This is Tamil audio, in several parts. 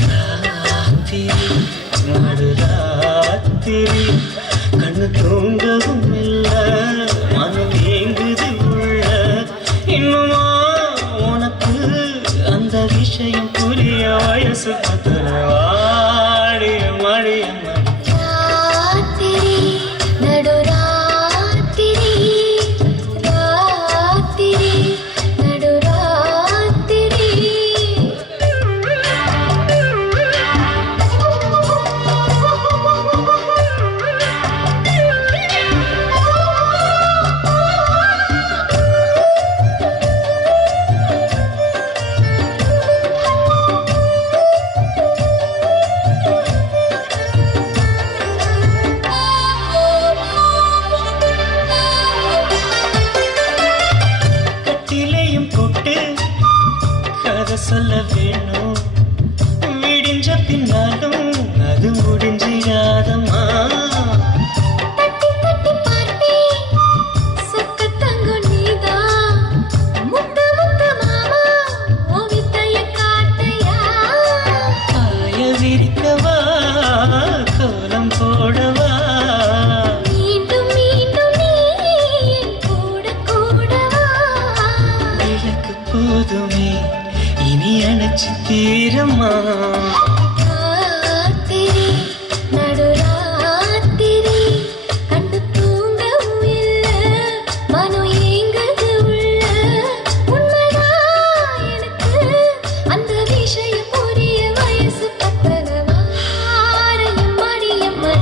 ராத்திரி நடுராத்திரி கண்ணு தூங்கவும் இல்ல மனம் ஏங்குது உள்ள இன்னுமா உனக்கு அந்த விஷயம் புரிய வயசு பத்தல வாடிய மடிய சொல்ல வேணும் விடிஞ்ச பின்னாலும் அது முடிஞ்சிடாதம்மா விரிக்கவா கோலம் போடவா மீண்டும் மீண்டும் விளக்கு போதுமே இனி அணைச்சி தீரம்மா ராத்திரி நடுராத்திரி கண்டு தூங்கவும் இல்ல மனம் ஏங்குது உள்ள உண்மைதான் எனக்கு அந்த விஷயம் புரிய வயசு பத்தலவா மடியம்மா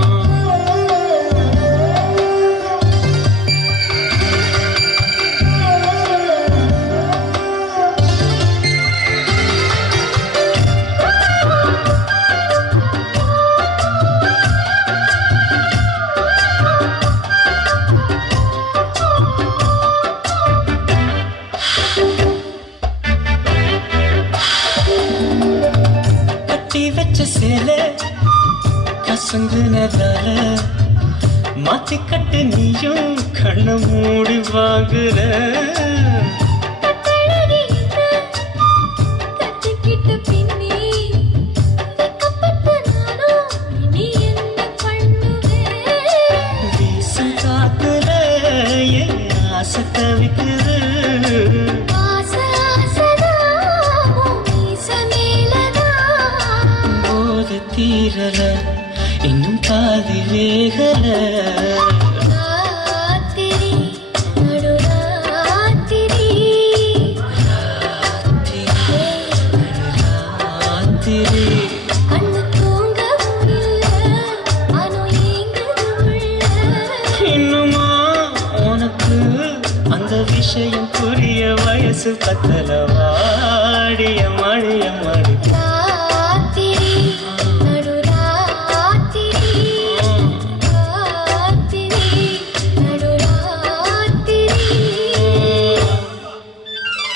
வச்ச சேல கசங்குனதால மாத்தி கட்டு நீயும் கண்ண மூடி வாங்குற கட்டிக்கிட்ட பின்னி வெக்கப்பட்ட நானும் இனி என்ன பண்ணுவேன் வீசும் காத்துல என் ஆசை தவிக்குது தீரல இன்னும் பாதி வேகல ராத்திரி நடுராத்திரி ராத்திரி கண்ணு தூங்கவும் இல்ல மனம் ஏங்குது உள்ள இன்னுமா உனக்கு அந்த விஷயம் புரிய வயசு பத்தலவா